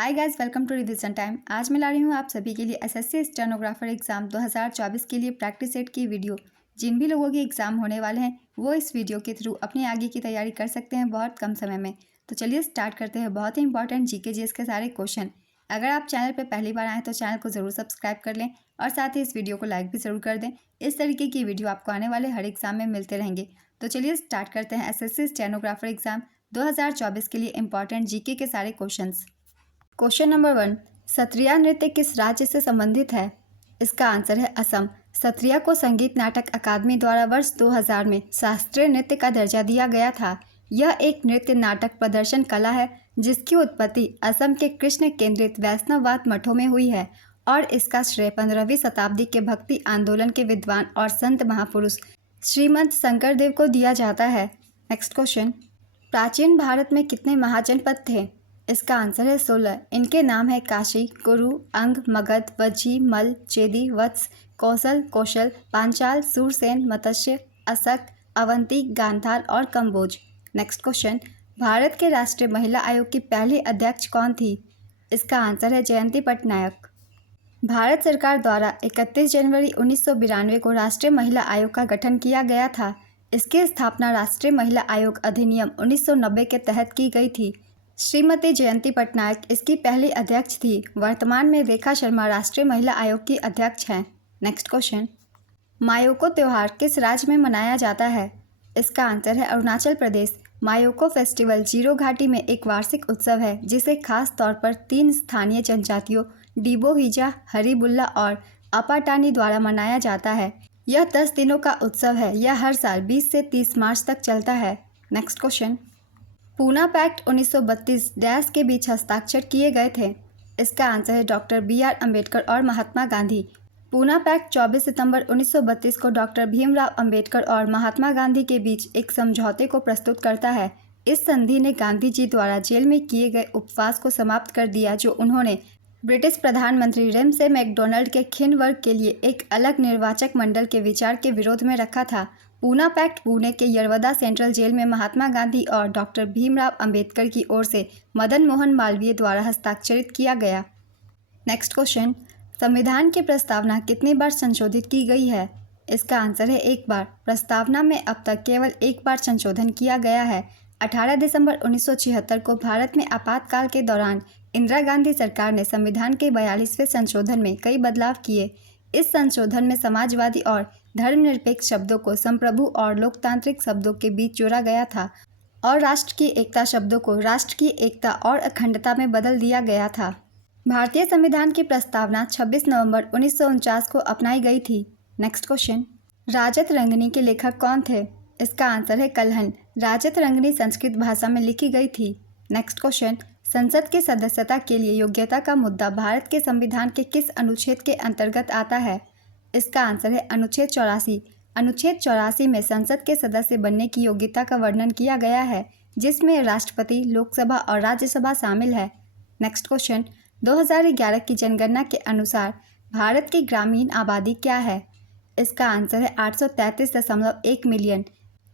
Hi guys, welcome to revision time. आज मैं ला रही हूँ आप सभी के लिए एसएससी स्टेनोग्राफर एग्जाम 2024 के लिए प्रैक्टिस सेट की वीडियो। जिन भी लोगों के एग्जाम होने वाले हैं वो इस वीडियो के थ्रू अपनी आगे की तैयारी कर सकते हैं बहुत कम समय में। तो चलिए स्टार्ट करते हैं। बहुत ही इंपॉर्टेंट जीके जीएस के सारे क्वेश्चन। अगर आप चैनल पर पहली बार आएँ तो चैनल को ज़रूर सब्सक्राइब कर लें और साथ ही इस वीडियो को लाइक भी ज़रूर कर दें। इस तरीके की वीडियो आपको आने वाले हर एग्जाम में मिलते रहेंगे। तो चलिए स्टार्ट करते हैं एसएससी स्टेनोग्राफर एग्जाम 2024 के लिए इंपॉर्टेंट जीके के सारे क्वेश्चंस। क्वेश्चन नंबर 1, सत्रिया नृत्य किस राज्य से संबंधित है? इसका आंसर है असम। सत्रिया को संगीत नाटक अकादमी द्वारा वर्ष 2000 में शास्त्रीय नृत्य का दर्जा दिया गया था। यह एक नृत्य नाटक प्रदर्शन कला है जिसकी उत्पत्ति असम के कृष्ण केंद्रित वैष्णववाद मठों में हुई है और इसका श्रेय 15वीं शताब्दी के भक्ति आंदोलन के विद्वान और संत महापुरुष श्रीमंत शंकरदेव को दिया जाता है। नेक्स्ट क्वेश्चन, प्राचीन भारत में कितने महाजनपद थे? इसका आंसर है 16। इनके नाम है काशी, कुरु, अंग, मगध, वज्जी, मल, चेदी, वत्स, कौशल, कौशल, पांचाल, सूरसेन, मत्स्य, असक, अवंती, गांधार और कंबोज। नेक्स्ट क्वेश्चन, भारत के राष्ट्रीय महिला आयोग की पहली अध्यक्ष कौन थी? इसका आंसर है जयंती पटनायक। भारत सरकार द्वारा 31 जनवरी 1992 को राष्ट्रीय महिला आयोग का गठन किया गया था। इसकी स्थापना राष्ट्रीय महिला आयोग अधिनियम 1990 के तहत की गई थी। श्रीमती जयंती पटनायक इसकी पहली अध्यक्ष थी। वर्तमान में रेखा शर्मा राष्ट्रीय महिला आयोग की अध्यक्ष हैं। नेक्स्ट क्वेश्चन, मायोको त्यौहार किस राज्य में मनाया जाता है? इसका आंसर है अरुणाचल प्रदेश। मायोको फेस्टिवल जीरो घाटी में एक वार्षिक उत्सव है जिसे खास तौर पर 3 स्थानीय जनजातियों डिबो हिजा, हरिबुल्ला और अपाटानी द्वारा मनाया जाता है। यह 10 दिनों का उत्सव है। यह हर साल 20 से 30 मार्च तक चलता है। Next question, Poona pact 1932 dash के बीच हस्ताक्षर किए गए थे? इसका आंसर है डॉक्टर BR अम्बेडकर और महात्मा गांधी। पूना पैक्ट 24 सितंबर 1932 को डॉक्टर भीमराव अम्बेडकर और महात्मा गांधी के बीच एक समझौते को प्रस्तुत करता है। इस संधि ने गांधी जी द्वारा जेल में किए गए उपवास को समाप्त कर दिया जो उन्होंने ब्रिटिश प्रधानमंत्री रेमसे मैकडोनल्ड के खिन वर्ग के लिए एक अलग निर्वाचक मंडल के विचार के विरोध में रखा था। पूना पैक्ट पुणे के यरवदा सेंट्रल जेल में महात्मा गांधी और डॉक्टर भीमराव अंबेडकर की ओर से मदन मोहन मालवीय द्वारा हस्ताक्षरित किया गया। नेक्स्ट क्वेश्चन, संविधान की प्रस्तावना कितनी बार संशोधित की गई है? इसका आंसर है 1 बार। प्रस्तावना में अब तक केवल 1 बार संशोधन किया गया है। 18 दिसंबर 1976 को भारत में आपातकाल के दौरान इंदिरा गांधी सरकार ने संविधान के 42वें संशोधन में कई बदलाव किए। इस संशोधन में समाजवादी और धर्मनिरपेक्ष शब्दों को संप्रभु और लोकतांत्रिक शब्दों के बीच जोड़ा गया था और राष्ट्र की एकता शब्दों को राष्ट्र की एकता और अखंडता में बदल दिया गया था। भारतीय संविधान की प्रस्तावना 26 नवंबर 1949 को अपनाई गई थी। नेक्स्ट क्वेश्चन, राजत रंगनी के लेखक कौन थे? इसका आंसर है कल्हण। राजत रंगनी संस्कृत भाषा में लिखी गई थी। नेक्स्ट क्वेश्चन, संसद की सदस्यता के लिए योग्यता का मुद्दा भारत के संविधान के किस अनुच्छेद के अंतर्गत आता है? इसका आंसर है अनुच्छेद 84। अनुच्छेद 84 में संसद के सदस्य बनने की योग्यता का वर्णन किया गया है जिसमें राष्ट्रपति, लोकसभा और राज्यसभा शामिल है। नेक्स्ट क्वेश्चन, 2011 की जनगणना के अनुसार भारत की ग्रामीण आबादी क्या है? इसका आंसर है 833.1 मिलियन।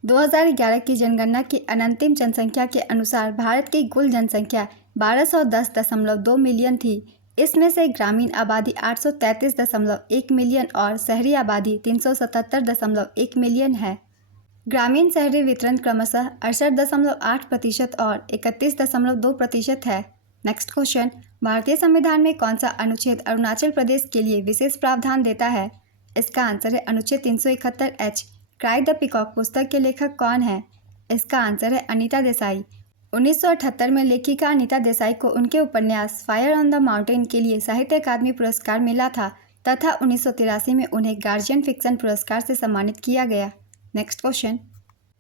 2011 की जनगणना की अंतिम जनसंख्या के अनुसार भारत की कुल जनसंख्या 1210.2 मिलियन थी। इसमें से ग्रामीण आबादी 833.1 मिलियन और शहरी आबादी 377.1 मिलियन है। ग्रामीण शहरी वितरण क्रमशः 68.8% और 31.2% है। नेक्स्ट क्वेश्चन, भारतीय संविधान में कौन सा अनुच्छेद अरुणाचल प्रदेश के लिए विशेष प्रावधान देता है? इसका आंसर है अनुच्छेद 371H। क्राई द पीकॉक पुस्तक के लेखक कौन है? इसका आंसर है अनीता देसाई। 1978 में लेखिका अनीता देसाई को उनके उपन्यास फायर ऑन द माउंटेन के लिए साहित्य अकादमी पुरस्कार मिला था तथा 1983 में उन्हें गार्जियन फिक्शन पुरस्कार से सम्मानित किया गया। नेक्स्ट क्वेश्चन,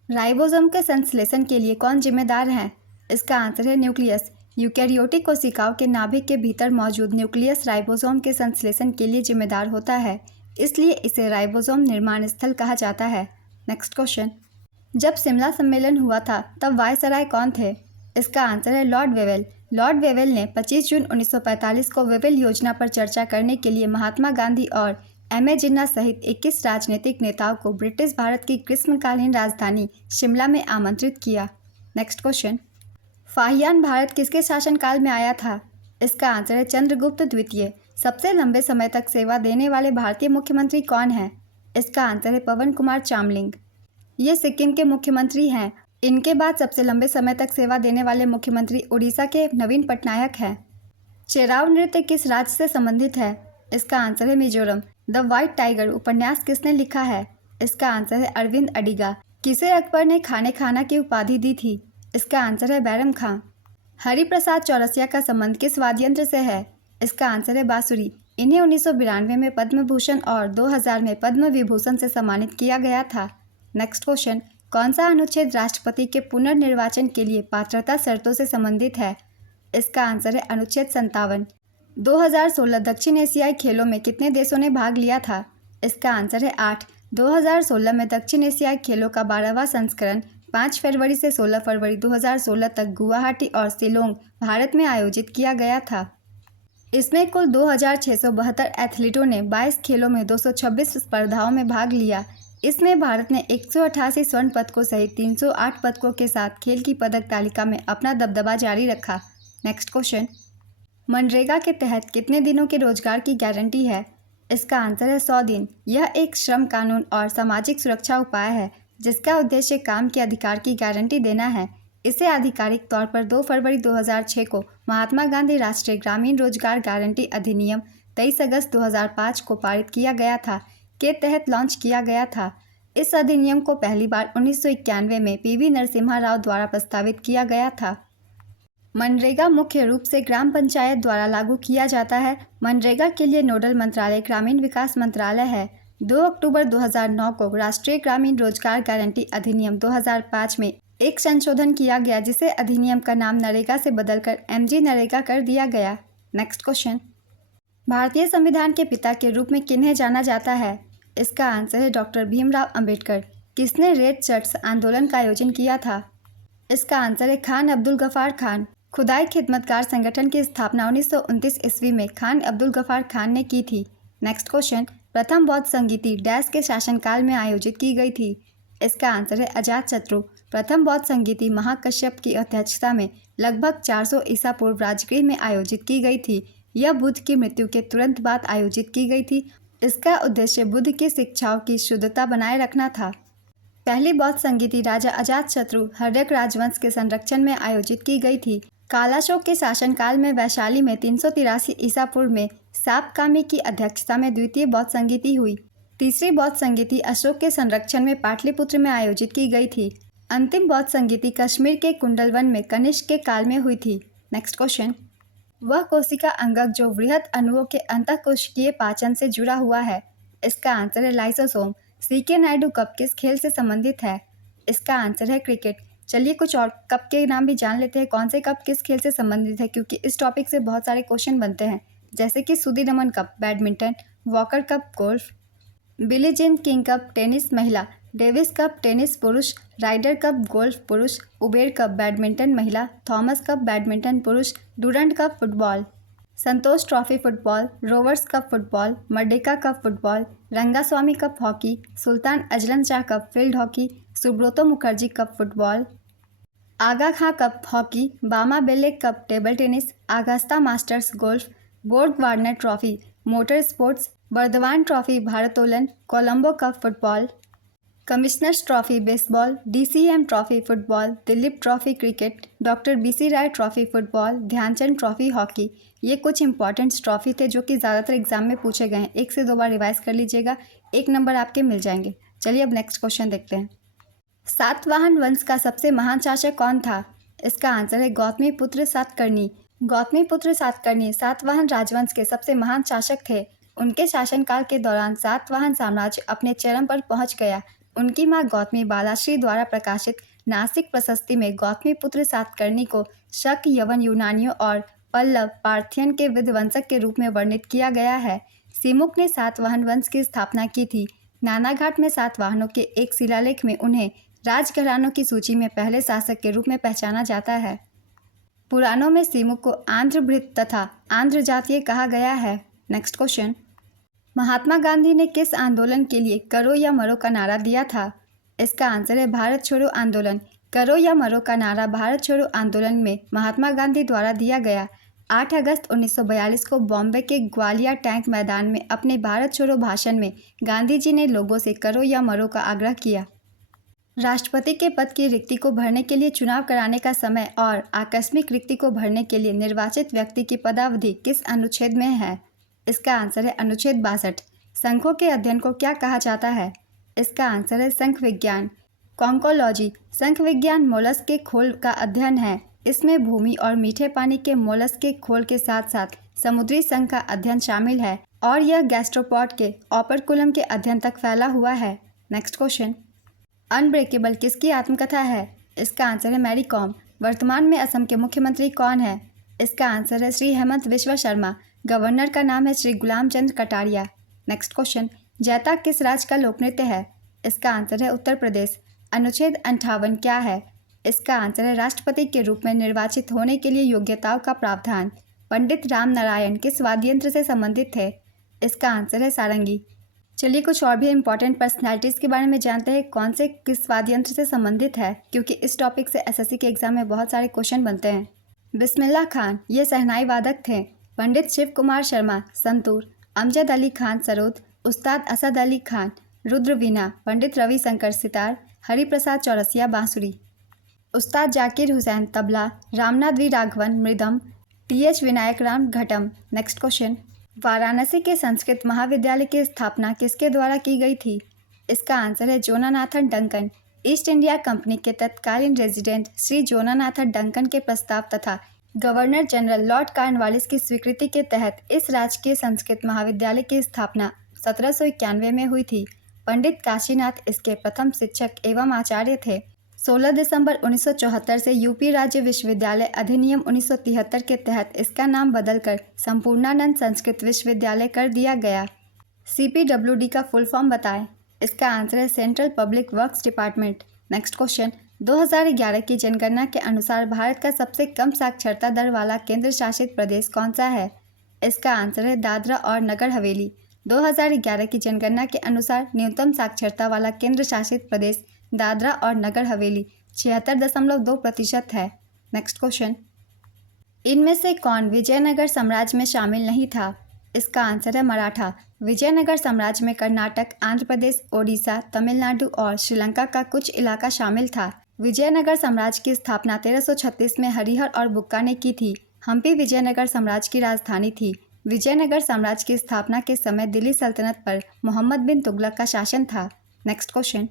राइबोसोम के संश्लेषण के लिए कौन जिम्मेदार है? इसका आंसर है न्यूक्लियस। यूकैरियोटिक कोशिकाओं के नाभिक के भीतर मौजूद न्यूक्लियस राइबोसोम के संश्लेषण के लिए जिम्मेदार होता है, इसलिए इसे राइबोसोम निर्माण स्थल कहा जाता है। नेक्स्ट क्वेश्चन, जब शिमला सम्मेलन हुआ था तब वायसराय कौन थे? इसका आंसर है लॉर्ड वेवेल। लॉर्ड वेवेल ने 25 जून 1945 को वेवेल योजना पर चर्चा करने के लिए महात्मा गांधी और MA जिन्ना सहित 21 राजनीतिक नेताओं को ब्रिटिश भारत की ग्रीष्मकालीन राजधानी शिमला में आमंत्रित किया। नेक्स्ट क्वेश्चन, फाहियान भारत किसके शासनकाल में आया था? इसका आंसर है चंद्रगुप्त द्वितीय। सबसे लंबे समय तक सेवा देने वाले भारतीय मुख्यमंत्री कौन हैं? इसका आंसर है पवन कुमार चामलिंग। ये सिक्किम के मुख्यमंत्री हैं। इनके बाद सबसे लंबे समय तक सेवा देने वाले मुख्यमंत्री उड़ीसा के नवीन पटनायक हैं। चेराव नृत्य किस राज्य से संबंधित है? इसका आंसर है मिजोरम। द व्हाइट टाइगर उपन्यास किसने लिखा है? इसका आंसर है अरविंद अडिगा। किसे अकबर ने खाने खाना की उपाधि दी थी? इसका आंसर है बैरम खां। हरिप्रसाद चौरसिया का संबंध किस वाद्य यंत्र से है? इसका आंसर है बांसुरी। इन्हें 1992 में पद्म भूषण और 2000 में पद्म विभूषण से सम्मानित किया गया था। नेक्स्ट क्वेश्चन, कौन सा अनुच्छेद राष्ट्रपति के पुनर्निर्वाचन के लिए पात्रता शर्तों से संबंधित है? इसका आंसर है अनुच्छेद 57। 2016 दक्षिण एशियाई खेलों में कितने देशों ने भाग लिया था? इसका आंसर है 8। 2016 में दक्षिण एशियाई खेलों का 12वां संस्करण 5 फरवरी से 16 फरवरी 2016 तक गुवाहाटी और शिलोंग, भारत में आयोजित किया गया था। इसमें कुल 2672 एथलीटों ने 22 खेलों में 226 स्पर्धाओं में भाग लिया। इसमें भारत ने 188 स्वर्ण पदकों सहित 308 पदकों के साथ खेल की पदक तालिका में अपना दबदबा जारी रखा। नेक्स्ट क्वेश्चन, मनरेगा के तहत कितने दिनों के रोजगार की गारंटी है? इसका आंसर है 100 दिन। यह एक श्रम कानून और सामाजिक सुरक्षा उपाय है जिसका उद्देश्य काम के अधिकार की गारंटी देना है। इसे आधिकारिक तौर पर 2 फरवरी 2006 को महात्मा गांधी राष्ट्रीय ग्रामीण रोजगार गारंटी अधिनियम 23 अगस्त 2005 को पारित किया गया था के तहत लॉन्च किया गया था। इस अधिनियम को पहली बार 1991 में पीवी नरसिम्हा राव द्वारा प्रस्तावित किया गया था। मनरेगा मुख्य रूप से ग्राम पंचायत द्वारा लागू किया जाता है। मनरेगा के लिए नोडल मंत्रालय ग्रामीण विकास मंत्रालय है। 2 अक्टूबर 2009 को राष्ट्रीय ग्रामीण रोजगार गारंटी अधिनियम 2005 में एक संशोधन किया गया जिसे अधिनियम का नाम नरेगा से बदलकर एमजी नरेगा कर दिया गया। नेक्स्ट क्वेश्चन, भारतीय संविधान के पिता के रूप में किन्हें जाना जाता है? इसका आंसर है डॉक्टर भीमराव अंबेडकर। किसने रेड शर्ट्स आंदोलन का आयोजन किया था? इसका आंसर है खान अब्दुल गफार खान। खुदाई खिदमतकार संगठन की स्थापना 1929 ईस्वी में खान अब्दुल गफार खान ने की थी। नेक्स्ट क्वेश्चन, प्रथम बौद्ध संगीति डैश के शासनकाल में आयोजित की गई थी? इसका आंसर है अजातशत्रु। प्रथम बौद्ध संगीति महाकश्यप की अध्यक्षता में लगभग 400 ईसा पूर्व राजगृह में आयोजित की गई थी। यह बुद्ध की मृत्यु के तुरंत बाद आयोजित की गई थी। इसका उद्देश्य बुद्ध की शिक्षाओं की शुद्धता बनाए रखना था। पहली बौद्ध संगीति राजा अजातशत्रु हर्यक राजवंश के संरक्षण में आयोजित की गई थी। कालाशोक के शासनकाल में वैशाली में 383 ईसा पूर्व में सापकामी की अध्यक्षता में द्वितीय बौद्ध संगीति हुई। तीसरी बौद्ध संगीति अशोक के संरक्षण में पाटलिपुत्र में आयोजित की गई थी। अंतिम बौद्ध संगीति कश्मीर के कुंडलवन में कनिष्क के काल में हुई थी। नेक्स्ट क्वेश्चन, वह कोशिका अंगक जो वृहद अणुओं के अंतःकोशिकीय पाचन से जुड़ा हुआ है? इसका आंसर है लाइसोसोम। सीके नायडू कप किस खेल से संबंधित है? इसका आंसर है क्रिकेट। चलिए कुछ और कप के नाम भी जान लेते हैं, कौन से कप किस खेल से संबंधित है, क्योंकि इस टॉपिक से बहुत सारे क्वेश्चन बनते हैं। जैसे कि Sudirman cup badminton, Walker cup golf, Billie Jean King cup tennis महिला, डेविस कप टेनिस पुरुष, राइडर कप गोल्फ पुरुष, उबेर कप बैडमिंटन महिला, थॉमस कप बैडमिंटन पुरुष, Durand cup football, Santosh trophy football, Rovers cup football, Merdeka cup football, Rangaswamy cup hockey, Sultan Azlan Shah cup field hockey, Subroto Mukherjee cup football, Aga Khan cup hockey, बामा बेलेक cup table tennis, Augusta Masters golf, बोर्ग Warner trophy motor sports, Burdwan trophy भारोत्तोलन, Colombo cup football, commissioners trophy baseball, DCM trophy football, Dilip trophy cricket, doctor BC Roy trophy football, Dhyanchand trophy hockey. ये कुछ importance trophy थे जो कि ज़्यादातर exam में पूछे गए हैं। 1 से 2 बार रिवाइज कर लीजिएगा, 1 नंबर आपके मिल जाएंगे। चलिए अब नेक्स्ट क्वेश्चन देखते हैं। सातवाहन वंश का सबसे महान शासक कौन था? इसका आंसर है गौतमीपुत्र सातकर्णी। गौतमीपुत्र सातकर्णी सातवाहन राजवंश के सबसे महान शासक थे। उनके शासनकाल के दौरान सातवाहन साम्राज्य अपने चरम पर पहुंच गया। उनकी मां गौतमी बालाश्री द्वारा प्रकाशित नासिक प्रशस्ति में गौतमीपुत्र सातकर्णी को शक, यवन, यूनानियों और पल्लव पार्थियन के विध्वंसक के रूप में वर्णित किया गया है। सिमुक ने सातवाहन वंश की स्थापना की थी। नानाघाट में सातवाहनों के एक शिलालेख में उन्हें राजघरानों की सूची में पहले शासक के रूप में पहचाना जाता है। पुराणों में सिमुक को आंध्रभृत तथा आंध्र जातीय कहा गया है। नेक्स्ट क्वेश्चन, महात्मा गांधी ने किस आंदोलन के लिए करो या मरो का नारा दिया था? इसका आंसर है भारत छोड़ो आंदोलन। करो या मरो का नारा भारत छोड़ो आंदोलन में महात्मा गांधी द्वारा दिया गया। 8 अगस्त 1942 को बॉम्बे के ग्वालियर टैंक मैदान में अपने भारत छोड़ो भाषण में गांधी जी ने लोगों से करो या मरो का आग्रह किया। राष्ट्रपति के पद की रिक्ति को भरने के लिए चुनाव कराने का समय और आकस्मिक रिक्ति को भरने के लिए निर्वाचित व्यक्ति की पदावधि किस अनुच्छेद में है? इसका आंसर है अनुच्छेद 62। संघों के अध्ययन को क्या कहा जाता है? इसका आंसर है संघ विज्ञान। कॉन्कोलॉजी संघ विज्ञान मोलस्क के खोल का अध्ययन है। इसमें भूमि और मीठे पानी के मोलस्क के खोल के साथ साथ समुद्री संघ का अध्ययन शामिल है और यह गैस्ट्रोपॉड के ओपर्कुलम के अध्ययन तक फैला हुआ है। नेक्स्ट क्वेश्चन, अनब्रेकेबल किसकी आत्मकथा है? इसका आंसर है मैरी कॉम। वर्तमान में असम के मुख्यमंत्री कौन है? इसका आंसर है श्री हेमंत बिस्वा शर्मा। गवर्नर का नाम है श्री गुलाम चंद्र कटारिया। नेक्स्ट क्वेश्चन, जैता किस राज्य का लोकनृत्य है? इसका आंसर है उत्तर प्रदेश। अनुच्छेद 58 क्या है? इसका आंसर है राष्ट्रपति के रूप में निर्वाचित होने के लिए योग्यताओं का प्रावधान। पंडित राम नारायण किस वाद्य यंत्र से संबंधित थे? इसका आंसर है सारंगी। चलिए कुछ और भी इम्पोर्टेंट पर्सनैलिटीज़ के बारे में जानते हैं कौन से किस वाद्य यंत्र से संबंधित है, क्योंकि इस टॉपिक से एसएससी के एग्जाम में बहुत सारे क्वेश्चन बनते हैं। बिस्मिल्लाह खान ये सहनाई वादक थे। पंडित शिव कुमार शर्मा संतूर, अमजद अली खान सरोद, उस्ताद असद अली खान रुद्रवीणा, पंडित रविशंकर सितार, हरिप्रसाद चौरसिया बांसुरी, उस्ताद जाकिर हुसैन तबला, रामनाथ वी राघवन मृदम, TH Vinayakram ghatam. Next question, Varanasi के संस्कृत महाविद्यालय की स्थापना किसके द्वारा की गई थी? इसका आंसर है जोनानाथन डंकन। ईस्ट इंडिया कंपनी के तत्कालीन रेजिडेंट श्री जोनानाथन डंकन के प्रस्ताव तथा गवर्नर जनरल लॉर्ड कॉर्नवालिस की स्वीकृति के तहत इस राजकीय संस्कृत महाविद्यालय की स्थापना 1791 में हुई थी। पंडित काशीनाथ इसके प्रथम शिक्षक एवं आचार्य थे। 16 दिसंबर 1974 से यूपी राज्य विश्वविद्यालय अधिनियम 1973 के तहत इसका नाम बदलकर संपूर्णानंद संस्कृत विश्वविद्यालय कर दिया गया। CPWD का फुल फॉर्म बताएं। इसका आंसर है central public works department. Next question, 2011 की जनगणना के अनुसार भारत का सबसे कम साक्षरता दर वाला केंद्र शासित प्रदेश कौन सा है? इसका आंसर है दादरा और नगर हवेली। 2011 की जनगणना के अनुसार न्यूनतम साक्षरता वाला केंद्र शासित प्रदेश दादरा और नगर हवेली 76.2% है। नेक्स्ट क्वेश्चन, इनमें से कौन विजयनगर साम्राज्य में शामिल नहीं था? इसका आंसर है मराठा। विजयनगर साम्राज्य में कर्नाटक, आंध्र प्रदेश, ओडिशा, तमिलनाडु और श्रीलंका का कुछ इलाका शामिल था। विजयनगर साम्राज्य की स्थापना 1336 में हरिहर और बुक्का ने की थी। हम्पी विजयनगर साम्राज्य की राजधानी थी। विजयनगर साम्राज्य की स्थापना के समय दिल्ली सल्तनत पर मोहम्मद बिन तुगलक का शासन था। नेक्स्ट क्वेश्चन,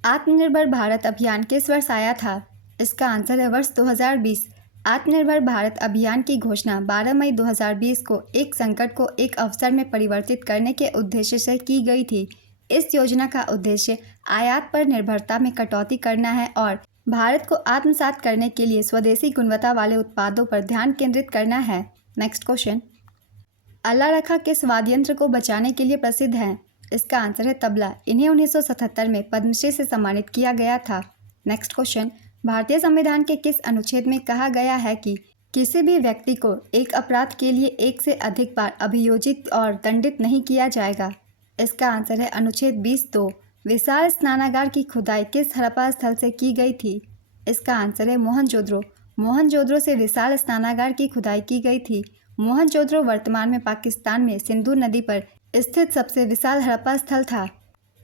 आत्मनिर्भर भारत अभियान किस वर्ष आया था? इसका आंसर है वर्ष 2020। आत्मनिर्भर भारत अभियान की घोषणा 12 मई 2020 को एक संकट को एक अवसर में परिवर्तित करने के उद्देश्य से की गई थी। इस योजना का उद्देश्य आयात पर निर्भरता में कटौती करना है और भारत को आत्मसात करने के लिए स्वदेशी गुणवत्ता वाले उत्पादों पर ध्यान केंद्रित करना है। नेक्स्ट क्वेश्चन, अल्लाह रखा किस वाद्य यंत्र को बचाने के लिए प्रसिद्ध है? इसका आंसर है तबला। इन्हें 1977 में पद्मश्री से सम्मानित किया गया था। नेक्स्ट क्वेश्चन, भारतीय संविधान के किस अनुच्छेद में कहा गया है कि किसी भी व्यक्ति को एक अपराध के लिए एक से अधिक बार अभियोजित और दंडित नहीं किया जाएगा? इसका आंसर है अनुच्छेद 20(2). विशाल स्नानागार की खुदाई किस हड़प्पा स्थल से की गई थी? इसका आंसर है मोहनजोदड़ो। मोहनजोदड़ो से विशाल स्नानागार की खुदाई की गई थी। मोहनजोदड़ो वर्तमान में पाकिस्तान में सिंधु नदी पर स्थित सबसे विशाल हड़प्पा स्थल था।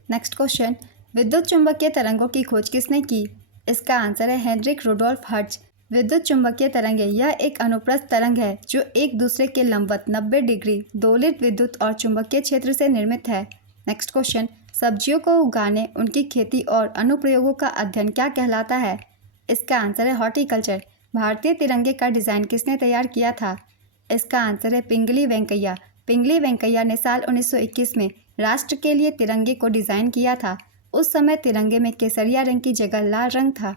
नेक्स्ट क्वेश्चन, विद्युत चुंबकीय तरंगों की खोज किसने की? इसका आंसर है हेनरिक रुडोल्फ हर्ट्ज। विद्युत चुंबकीय तरंगें यह एक अनुप्रस्थ तरंग है जो एक दूसरे के लंबवत 90 डिग्री दोलित विद्युत और चुंबकीय क्षेत्र से निर्मित है। नेक्स्ट क्वेश्चन, सब्जियों को उगाने, उनकी खेती और अनुप्रयोगों का अध्ययन क्या कहलाता है? इसका आंसर है हॉर्टिकल्चर। भारतीय तिरंगे का डिज़ाइन किसने तैयार किया था? इसका आंसर है पिंगली वेंकैया। पिंगली वेंकैया ने साल 1921 में राष्ट्र के लिए तिरंगे को डिज़ाइन किया था। उस समय तिरंगे में केसरिया रंग की जगह लाल रंग था।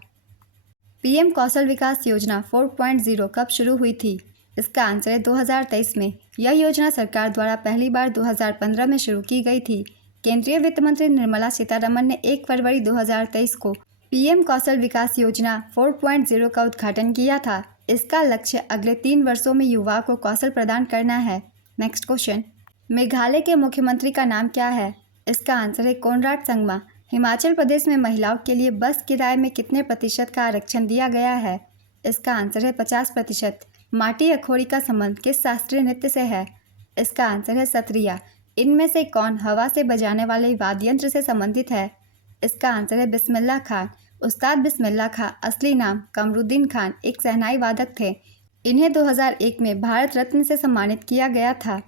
पीएम कौशल विकास योजना 4.0 कब शुरू हुई थी? इसका आंसर है 2023 में। यह योजना सरकार द्वारा पहली बार 2015 में शुरू की गई थी। केंद्रीय वित्त मंत्री निर्मला सीतारमण ने 1 फरवरी 2023 को पीएम कौशल विकास योजना 4.0 का उद्घाटन किया था। इसका लक्ष्य अगले 3 वर्षों में युवाओं को कौशल प्रदान करना है। नेक्स्ट क्वेश्चन, मेघालय के मुख्यमंत्री का नाम क्या है? इसका आंसर है कोनराड संगमा। हिमाचल प्रदेश में महिलाओं के लिए बस किराए में कितने प्रतिशत का आरक्षण दिया गया है? इसका आंसर है 50%। माटी अखोरी का संबंध किस शास्त्रीय नृत्य से है? इसका आंसर है सत्रिया। इनमें से कौन हवा से बजाने वाले वाद्य यंत्र से संबंधित है? इसका आंसर है बिस्मिल्लाह खान। उस्ताद बिस्मिल्लाह खान असली नाम कमरुद्दीन खान एक शहनाई वादक थे। इन्हें 2001 में भारत रत्न से सम्मानित किया गया था।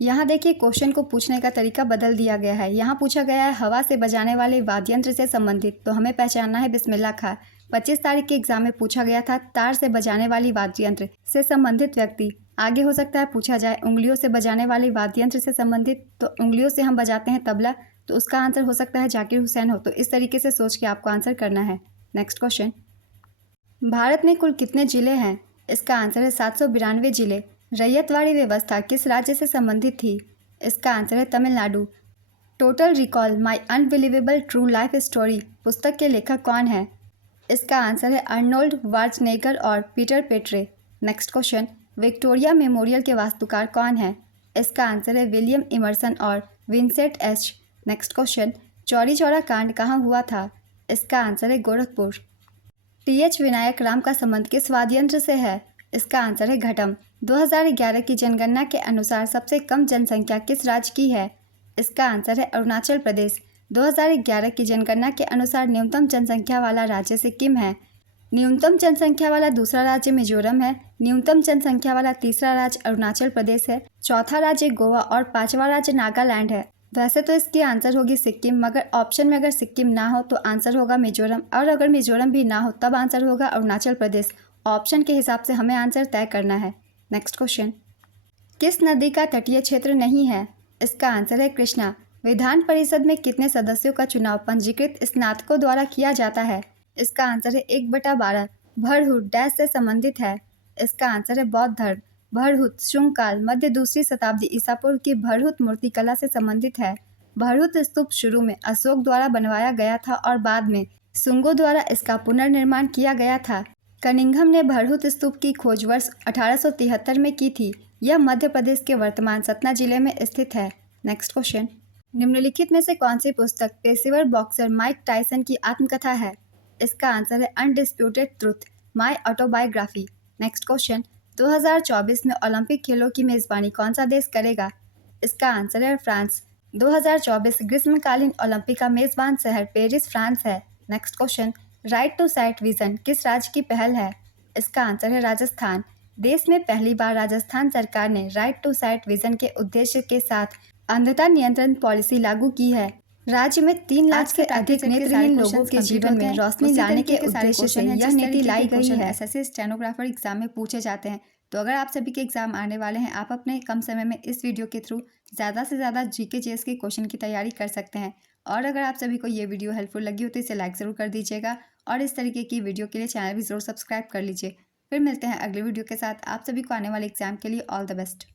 यहाँ देखिए क्वेश्चन को पूछने का तरीका बदल दिया गया है। यहाँ पूछा गया है हवा से बजाने वाले वाद्य यंत्र से संबंधित, तो हमें पहचानना है बिस्मिल्लाह खान। 25 तारीख के एग्जाम में पूछा गया था तार से बजाने वाली वाद्य यंत्र से संबंधित व्यक्ति। आगे हो सकता है पूछा जाए उंगलियों से बजाने वाले वाद्य यंत्र से संबंधित, तो उंगलियों से हम बजाते हैं तबला, तो उसका आंसर हो सकता है जाकिर हुसैन हो। तो इस तरीके से सोच के आपको आंसर करना है। नेक्स्ट क्वेश्चन, भारत में कुल कितने जिले हैं? इसका आंसर है 792 जिले। रैयतवाड़ी व्यवस्था किस राज्य से संबंधित थी? इसका आंसर है तमिलनाडु। टोटल रिकॉल माई अनबिलीवेबल ट्रू लाइफ स्टोरी पुस्तक के लेखक कौन है? इसका आंसर है अर्नोल्ड वार्जनेगर और Peter Petre. Next question, Victoria memorial के वास्तुकार कौन है? इसका आंसर है विलियम इमर्सन और Vincent H. Next question, Chauri Chaura कांड कहाँ हुआ था? इसका आंसर है गोरखपुर। टी.एच. विनायक राम का संबंध किस वाद्य यंत्र से है? इसका आंसर है घटम। 2011 की जनगणना के अनुसार सबसे कम जनसंख्या किस राज्य की है? इसका आंसर है अरुणाचल प्रदेश। 2011 की जनगणना के अनुसार न्यूनतम जनसंख्या वाला राज्य सिक्किम है। न्यूनतम जनसंख्या वाला दूसरा राज्य मिजोरम है। न्यूनतम जनसंख्या वाला तीसरा राज्य अरुणाचल प्रदेश है। चौथा राज्य गोवा और पांचवा राज्य नागालैंड है। वैसे तो इसकी आंसर होगी सिक्किम, मगर ऑप्शन में अगर सिक्किम ना हो तो आंसर होगा मिजोरम, और अगर मिजोरम भी ना हो तब आंसर होगा अरुणाचल प्रदेश। ऑप्शन के हिसाब से हमें आंसर तय करना है। नेक्स्ट क्वेश्चन, किस नदी का तटीय क्षेत्र नहीं है? इसका आंसर है कृष्णा। विधान परिषद में कितने सदस्यों का चुनाव पंजीकृत स्नातकों द्वारा किया जाता है? इसका आंसर है 1/12। भरहुट डैश से संबंधित है? इसका आंसर है बौद्ध धर्म। भरहुत शुंगकाल मध्य दूसरी शताब्दी ईसा पूर्व की भरहुत मूर्तिकला से संबंधित है। भरहुत स्तूप शुरू में अशोक द्वारा बनवाया गया था और बाद में शुंगों द्वारा इसका पुनर्निर्माण किया गया था। कनिंघम ने भरहुत स्तूप की खोज वर्ष 1873 में की थी। यह मध्य प्रदेश के वर्तमान सतना जिले में स्थित है। नेक्स्ट क्वेश्चन, निम्नलिखित में से कौन सी पुस्तक पेशेवर बॉक्सर माइक टायसन की आत्मकथा है? इसका आंसर है undisputed truth my autobiography. Next question, 2024 में ओलंपिक खेलों की मेजबानी कौन सा देश करेगा? इसका आंसर है फ्रांस। 2024 ग्रीष्मकालीन ओलंपिक का मेजबान शहर पेरिस फ्रांस है। Next question, right to sight vision किस राज्य की पहल है? इसका आंसर है राजस्थान। देश में पहली बार राजस्थान सरकार ने राइट टू साइट विजन के उद्देश्य के साथ अंधता नियंत्रण पॉलिसी लागू की है। राज्य में 3 लाख से अधिक नेत्रहीन लोगों के जीवन में रोशनी लाने के उद्देश्य से यह नीति लाई गई है। एसएससी स्टेनोग्राफर एग्जाम में पूछे जाते हैं। तो अगर आप सभी के एग्जाम आने वाले हैं, आप अपने कम समय में इस वीडियो के थ्रू ज़्यादा से ज़्यादा जीके जीएस के क्वेश्चन की तैयारी कर सकते हैं। और अगर आप सभी को ये वीडियो हेल्पफुल लगी हो तो इसे लाइक ज़रूर कर दीजिएगा, और इस तरीके की वीडियो के लिए चैनल भी ज़रूर सब्सक्राइब कर लीजिए। फिर मिलते हैं अगले वीडियो के साथ। आप सभी को आने वाले एग्जाम के लिए ऑल द बेस्ट।